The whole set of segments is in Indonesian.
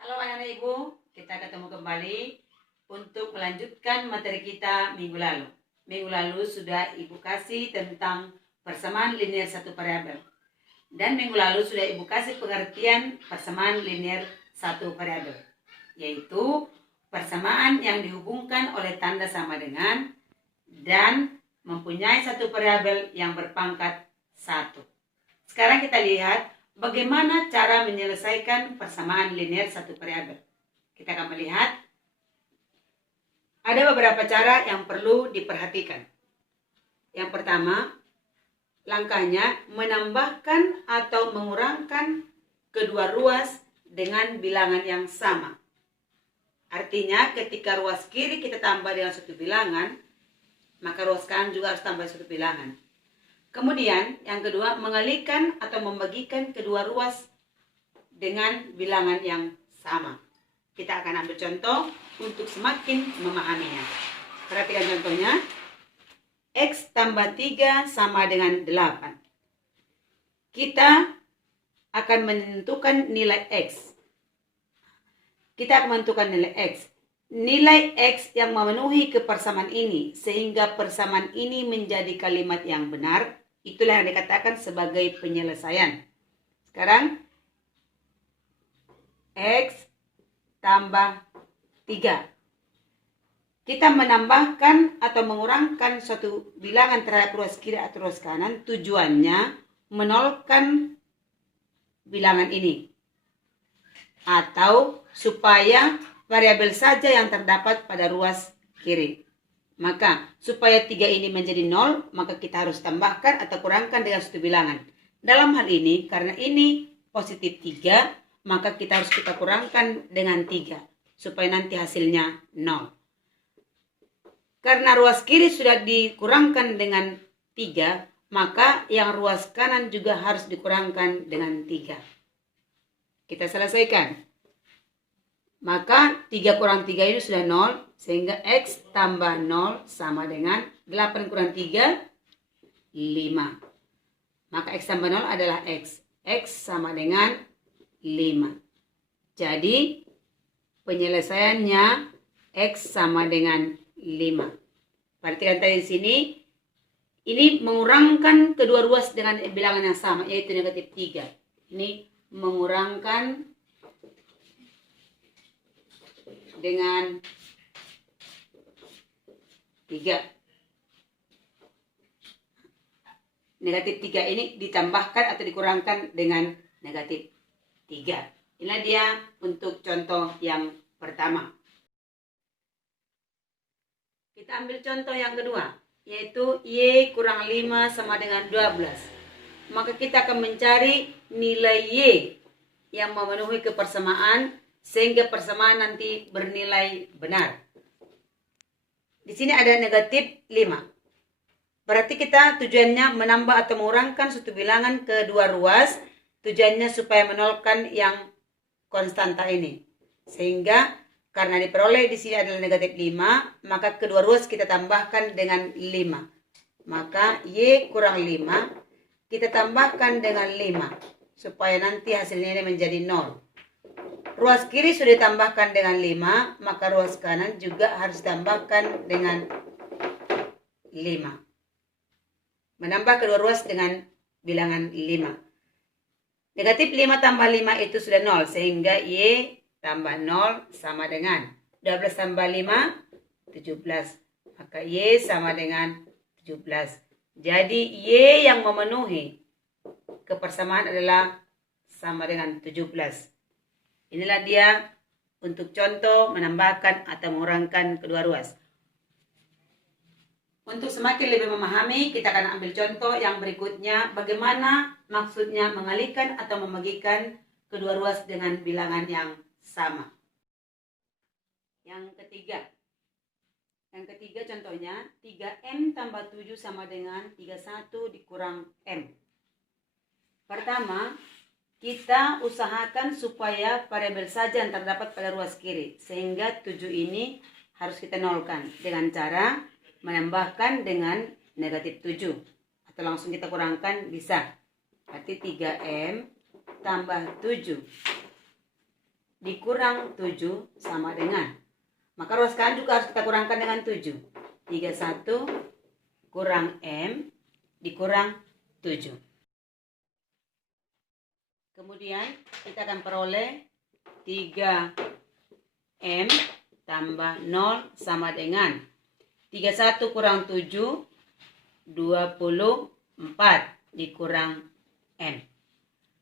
Halo anak-anak ibu, kita ketemu kembali untuk melanjutkan materi kita minggu lalu. Minggu lalu sudah ibu kasih tentang persamaan linear satu variabel. Dan minggu lalu sudah ibu kasih pengertian persamaan linear satu variabel, yaitu persamaan yang dihubungkan oleh tanda sama dengan dan mempunyai satu variabel yang berpangkat 1. Sekarang kita lihat bagaimana cara menyelesaikan persamaan linear satu variabel. Kita akan melihat ada beberapa cara yang perlu diperhatikan. Yang pertama, langkahnya menambahkan atau mengurangkan kedua ruas dengan bilangan yang sama. Artinya ketika ruas kiri kita tambah dengan satu bilangan, maka ruas kanan juga harus tambah satu bilangan. Kemudian yang kedua, mengalihkan atau membagikan kedua ruas dengan bilangan yang sama. Kita akan ambil contoh untuk semakin memahaminya. Perhatikan contohnya. X tambah 3 sama dengan 8. Kita akan menentukan nilai X. Kita akan menentukan nilai X. Nilai X yang memenuhi kepersamaan ini sehingga persamaan ini menjadi kalimat yang benar, itulah yang dikatakan sebagai penyelesaian. Sekarang X tambah 3. Kita menambahkan atau mengurangkan suatu bilangan terhadap ruas kiri atau ruas kanan, tujuannya menolkan bilangan ini. Atau supaya variabel saja yang terdapat pada ruas kiri. Maka supaya 3 ini menjadi 0, maka kita harus tambahkan atau kurangkan dengan suatu bilangan. Dalam hal ini, karena ini positif 3, maka kita harus kurangkan dengan 3. Supaya nanti hasilnya 0. Karena ruas kiri sudah dikurangkan dengan 3, maka yang ruas kanan juga harus dikurangkan dengan 3. Kita selesaikan. Maka 3 kurang 3 ini sudah 0, sehingga X tambah 0 sama dengan 8 kurang 3, 5. Maka X tambah 0 adalah X. X sama dengan 5. Jadi penyelesaiannya X sama dengan 5. Perhatikan tadi di sini, ini mengurangkan kedua ruas dengan bilangan yang sama, yaitu negatif 3. Ini mengurangkan dengan 3. Negatif 3 ini ditambahkan atau dikurangkan dengan negatif 3. Inilah dia untuk contoh yang pertama. Kita ambil contoh yang kedua, yaitu Y kurang 5 sama dengan 12. Maka kita akan mencari nilai Y yang memenuhi kepersamaan sehingga persamaan nanti bernilai benar. Di sini ada negatif 5. Berarti kita tujuannya menambah atau mengurangkan suatu bilangan kedua ruas. Tujuannya supaya menolkan yang konstanta ini. Sehingga karena diperoleh di sini adalah negatif 5, maka kedua ruas kita tambahkan dengan 5. Maka Y kurang 5 kita tambahkan dengan 5. Supaya nanti hasilnya ini menjadi 0. Ruas kiri sudah ditambahkan dengan 5, maka ruas kanan juga harus ditambahkan dengan 5. Menambah kedua ruas dengan bilangan 5. Negatif 5 tambah 5 itu sudah 0, sehingga Y tambah 0 sama dengan 12 tambah 5, 17. Maka Y sama dengan 17. Jadi Y yang memenuhi kepersamaan adalah sama dengan 17. Inilah dia untuk contoh menambahkan atau mengurangkan kedua ruas. Untuk semakin lebih memahami, kita akan ambil contoh yang berikutnya. Bagaimana maksudnya mengalihkan atau membagikan kedua ruas dengan bilangan yang sama. Yang ketiga contohnya 3M tambah 7 sama dengan 31 dikurang M. Pertama, kita usahakan supaya variabel saja yang terdapat pada ruas kiri. Sehingga 7 ini harus kita nolkan dengan cara menambahkan dengan negatif 7. Atau langsung kita kurangkan bisa. Berarti 3M tambah 7 dikurang 7 sama dengan. Maka ruas kanan juga harus kita kurangkan dengan 7. 31 kurang M dikurang 7. Kemudian kita akan peroleh 3M tambah 0 sama dengan 31 kurang 7, 24 dikurang M.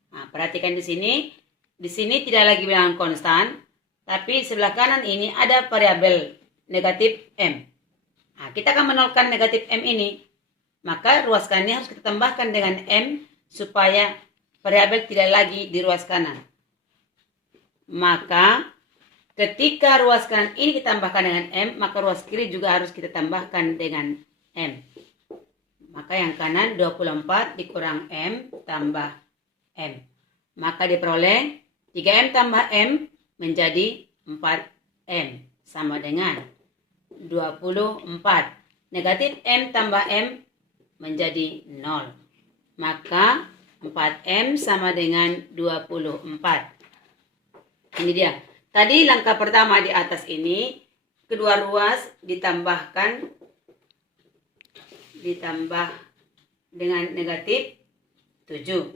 Nah, perhatikan di sini tidak lagi bilangan konstan, tapi sebelah kanan ini ada variabel negatif M. Nah, kita akan menolkan negatif M ini. Maka ruas kanannya harus kita tambahkan dengan M supaya variabel tidak lagi di ruas kanan. Maka ketika ruas kanan ini ditambahkan dengan M, maka ruas kiri juga harus kita tambahkan dengan M. Maka yang kanan 24 dikurang M tambah M. Maka diperoleh 3M tambah M menjadi 4M. Sama dengan 24. Negatif M tambah M menjadi 0. Maka 4M sama dengan 24. Ini dia. Tadi langkah pertama di atas ini, kedua ruas ditambah dengan negatif 7.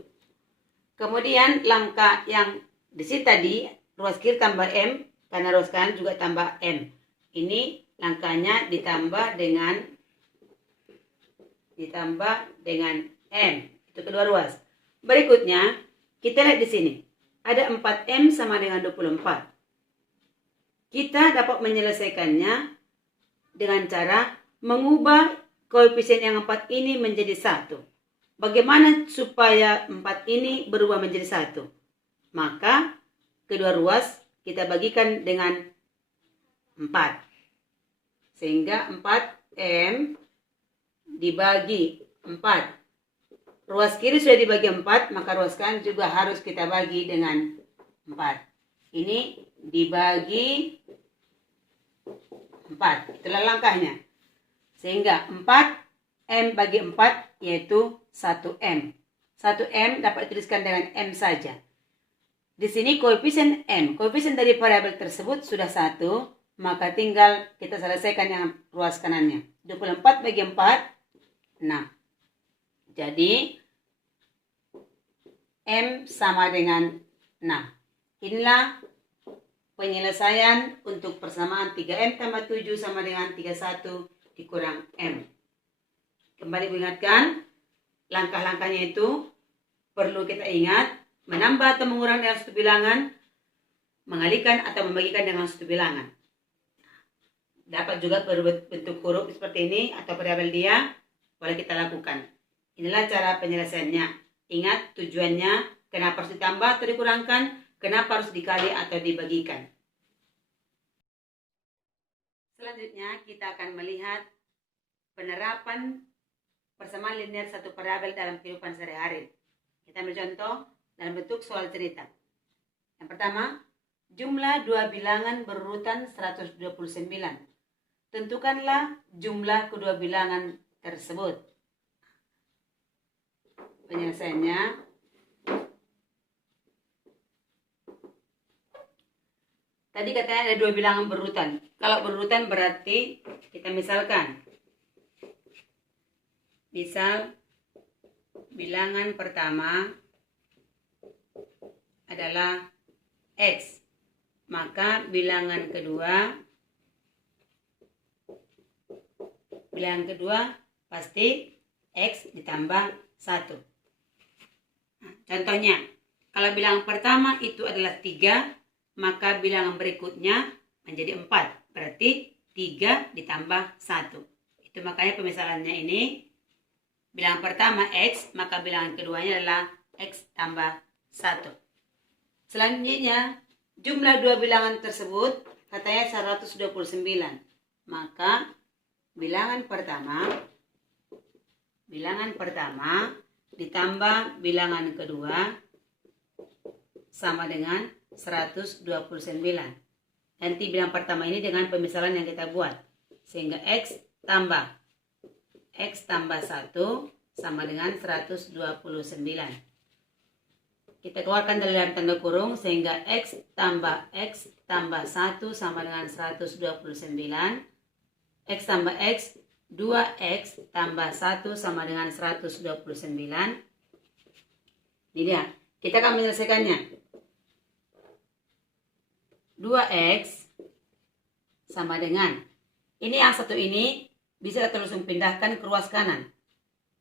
Kemudian langkah yang di sini tadi, ruas kiri tambah M, karena ruas kanan juga tambah M. Ini langkahnya ditambah dengan M. Itu kedua ruas. Berikutnya, kita lihat di sini. Ada 4M sama dengan 24. Kita dapat menyelesaikannya dengan cara mengubah koefisien yang 4 ini menjadi 1. Bagaimana supaya 4 ini berubah menjadi 1? Maka kedua ruas kita bagikan dengan 4. Sehingga 4M dibagi 4. Ruas kiri sudah dibagi 4, maka ruas kanan juga harus kita bagi dengan 4. Ini dibagi 4. Itulah langkahnya. Sehingga 4M bagi 4 yaitu 1M. 1M dapat dituliskan dengan M saja. Di sini koefisien M, koefisien dari variabel tersebut sudah 1, maka tinggal kita selesaikan yang ruas kanannya. 24 bagi 4, 6. Jadi M sama dengan 6. Inilah penyelesaian untuk persamaan 3M tambah 7 sama dengan 31 dikurang M. Kembali mengingatkan, langkah-langkahnya itu perlu kita ingat, menambah atau mengurangi dengan suatu bilangan, mengalihkan atau membagikan dengan suatu bilangan. Dapat juga berbentuk huruf seperti ini atau variabel dia, boleh kita lakukan. Inilah cara penyelesaiannya. Ingat tujuannya, kenapa harus ditambah atau dikurangkan, kenapa harus dikali atau dibagikan. Selanjutnya kita akan melihat penerapan persamaan linear satu variabel dalam kehidupan sehari-hari. Kita ambil contoh dalam bentuk soal cerita. Yang pertama, jumlah dua bilangan berurutan 129. Tentukanlah jumlah kedua bilangan tersebut. Penyelesaiannya, tadi katanya ada dua bilangan berurutan. Kalau berurutan berarti kita misalkan, misal bilangan pertama adalah X, maka bilangan kedua pasti X ditambah 1. Contohnya, kalau bilangan pertama itu adalah 3, maka bilangan berikutnya menjadi 4. Berarti 3 ditambah 1. Itu makanya pemisalannya ini, bilangan pertama X, maka bilangan keduanya adalah X tambah 1. Selanjutnya, jumlah dua bilangan tersebut katanya 129. Maka bilangan pertama ditambah bilangan kedua sama dengan 129. Nanti bilangan pertama ini dengan pemisalan yang kita buat. Sehingga X tambah 1 sama dengan 129. Kita keluarkan dari dalam tanda kurung sehingga X tambah 1 sama dengan 129. X tambah X, 2X tambah 1 sama dengan 129. Ini dia. Kita akan menyelesaikannya. 2X sama dengan, ini yang satu ini bisa kita langsung pindahkan ke ruas kanan.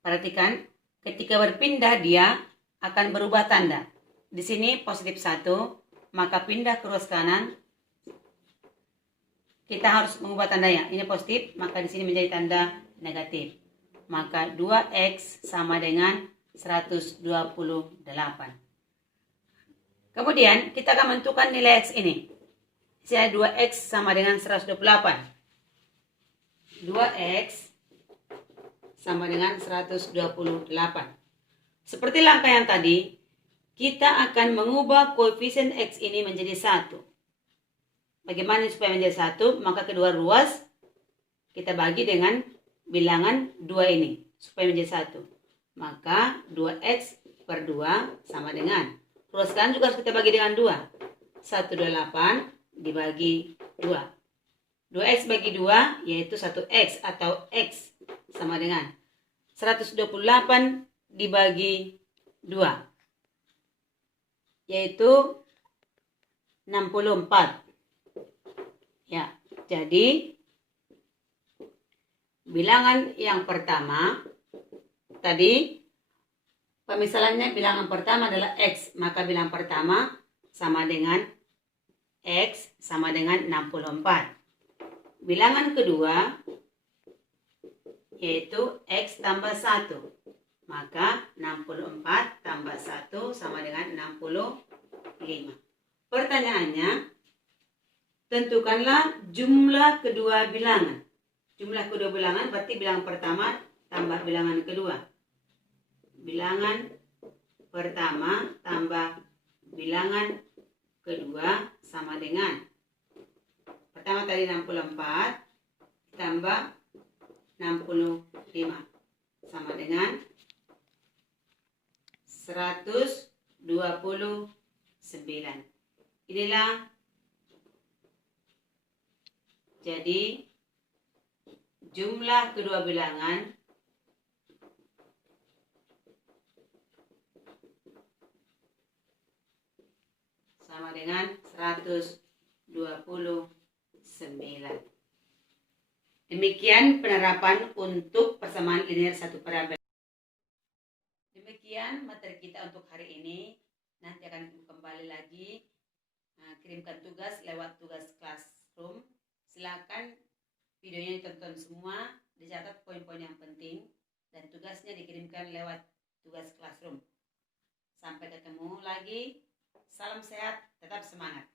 Perhatikan, ketika berpindah dia akan berubah tanda. Di sini positif 1, maka pindah ke ruas kanan. Kita harus mengubah tandanya. Ini positif, maka di sini menjadi tanda negatif. Maka 2X sama dengan 128. Kemudian kita akan menentukan nilai X ini. Saya 2X sama dengan 128. 2X sama dengan 128. Seperti langkah yang tadi, kita akan mengubah koefisien X ini menjadi 1. Bagaimana supaya menjadi 1? Maka kedua ruas kita bagi dengan bilangan 2 ini supaya menjadi 1. Maka 2X per 2 sama dengan, ruas kanan juga harus kita bagi dengan 2. 128 dibagi 2. 2X bagi 2 yaitu 1X atau X sama dengan 128 dibagi 2 yaitu 64. Ya, jadi bilangan yang pertama tadi pemisalannya bilangan pertama adalah X, maka bilangan pertama sama dengan X sama dengan 64. Bilangan kedua yaitu X tambah 1. Maka 64 tambah 1 sama dengan 65. Pertanyaannya, tentukanlah jumlah kedua bilangan. Jumlah kedua bilangan berarti bilangan pertama tambah bilangan kedua. Bilangan pertama tambah bilangan kedua sama dengan, pertama tadi 64 tambah 65 sama dengan 129. Inilah jadi jumlah kedua bilangan sama dengan 129. Demikian penerapan untuk persamaan linear satu parabel. Demikian materi kita untuk hari ini. Nanti akan kembali lagi kirimkan tugas lewat tugas classroom. Silakan videonya ditonton semua, dicatat poin-poin yang penting, dan tugasnya dikirimkan lewat tugas classroom. Sampai ketemu lagi. Salam sehat, tetap semangat.